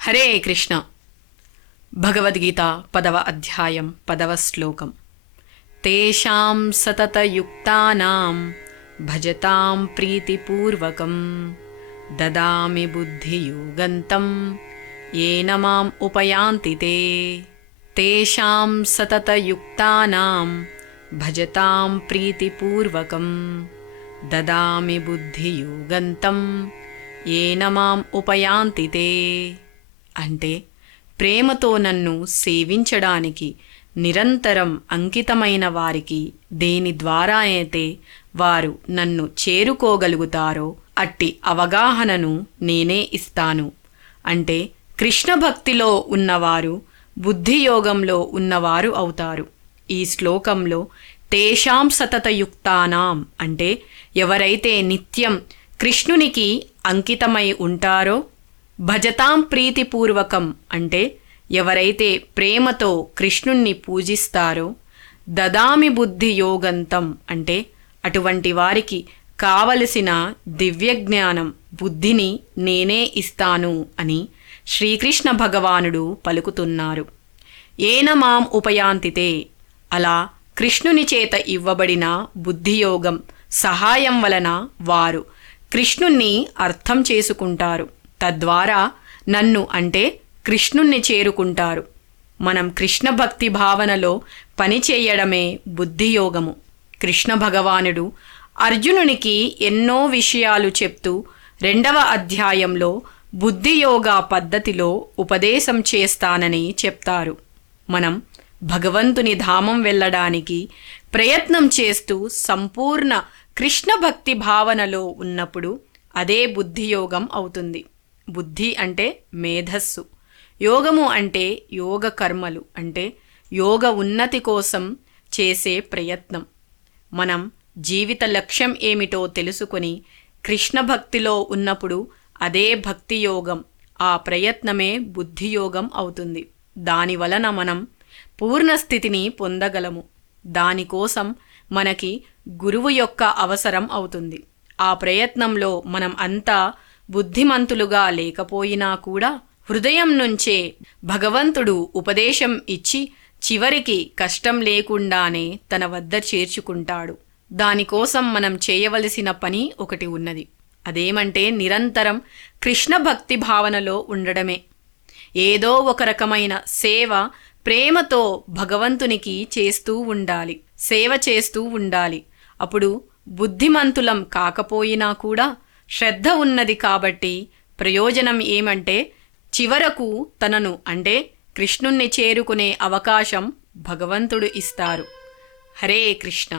హరే కృష్ణ. భగవద్గీత 10వ అధ్యాయం 10వ శ్లోకం. తేషాం సతతయుక్తానాం భజతాం ప్రీతిపూర్వకం దదామి బుద్ధియోగంతం ఏన మాం ఉపయాంతి తే. తేషాం సతతయుక్తానాం భజతాం ప్రీతిపూర్వకం దదామి బుద్ధియోగంతం ఏన మాం ఉపయాంతి తే. అంటే ప్రేమతో నన్ను సేవించడానికి నిరంతరం అంకితమైన వారికి దేని ద్వారా అయితే వారు నన్ను చేరుకోగలుగుతారో అట్టి అవగాహనను నేనే ఇస్తాను. అంటే కృష్ణ భక్తిలో ఉన్నవారు బుద్ధియోగంలో ఉన్నవారు అవుతారు. ఈ శ్లోకంలో తేషాం సతతయుక్తానాం అంటే ఎవరైతే నిత్యం కృష్ణునికి అంకితమై ఉంటారో, భజతాం ప్రీతిపూర్వకం అంటే ఎవరైతే ప్రేమతో కృష్ణుణ్ణి పూజిస్తారో, దదామి బుద్ధి యోగంతం అంటే అటువంటి వారికి కావలసిన దివ్యజ్ఞానం బుద్ధిని నేనే ఇస్తాను అని శ్రీకృష్ణ భగవానుడు పలుకుతున్నారు. ఏన మాం ఉపయాంతితే అలా కృష్ణుని చేత ఇవ్వబడిన బుద్ధియోగం సహాయం వలన వారు కృష్ణుణ్ణి అర్థం చేసుకుంటారు. తద్వారా నన్ను అంటే కృష్ణుణ్ణి చేరుకుంటారు. మనం కృష్ణ భక్తి భావనలో పనిచేయడమే బుద్ధియోగము. కృష్ణ భగవానుడు అర్జునునికి ఎన్నో విషయాలు చెప్తూ 2వ అధ్యాయంలో బుద్ధియోగ పద్ధతిలో ఉపదేశం చేస్తానని చెప్తారు. మనం భగవంతుని ధామం వెళ్ళడానికి ప్రయత్నం చేస్తూ సంపూర్ణ కృష్ణ భక్తి భావనలో ఉన్నప్పుడు అదే బుద్ధియోగం అవుతుంది. బుద్ధి అంటే మేధస్సు, యోగము అంటే యోగ కర్మలు అంటే యోగ ఉన్నతి కోసం చేసే ప్రయత్నం. మనం జీవిత లక్ష్యం ఏమిటో తెలుసుకొని కృష్ణ భక్తిలో ఉన్నప్పుడు అదే భక్తి యోగం, ఆ ప్రయత్నమే బుద్ధియోగం అవుతుంది. దాని వలన మనం పూర్ణస్థితిని పొందగలము. దానికోసం మనకి గురువు యొక్క అవసరం అవుతుంది. ఆ ప్రయత్నంలో మనం అంతా బుద్ధిమంతులుగా లేకపోయినా కూడా హృదయం నుంచే భగవంతుడు ఉపదేశం ఇచ్చి చివరికి కష్టం లేకుండానే తన వద్ద చేర్చుకుంటాడు. దానికోసం మనం చేయవలసిన పని ఒకటి ఉన్నది. అదేమంటే నిరంతరం కృష్ణ భక్తి భావనలో ఉండడమే. ఏదో ఒక రకమైన సేవ ప్రేమతో భగవంతునికి చేస్తూ ఉండాలి, సేవ చేస్తూ ఉండాలి. అప్పుడు బుద్ధిమంతులం కాకపోయినా కూడా శ్రద్ధ ఉన్నది కాబట్టి ప్రయోజనం ఏమంటే చివరకు తనను అంటే కృష్ణుణ్ణి చేరుకునే అవకాశం భగవంతుడు ఇస్తారు. హరే కృష్ణ.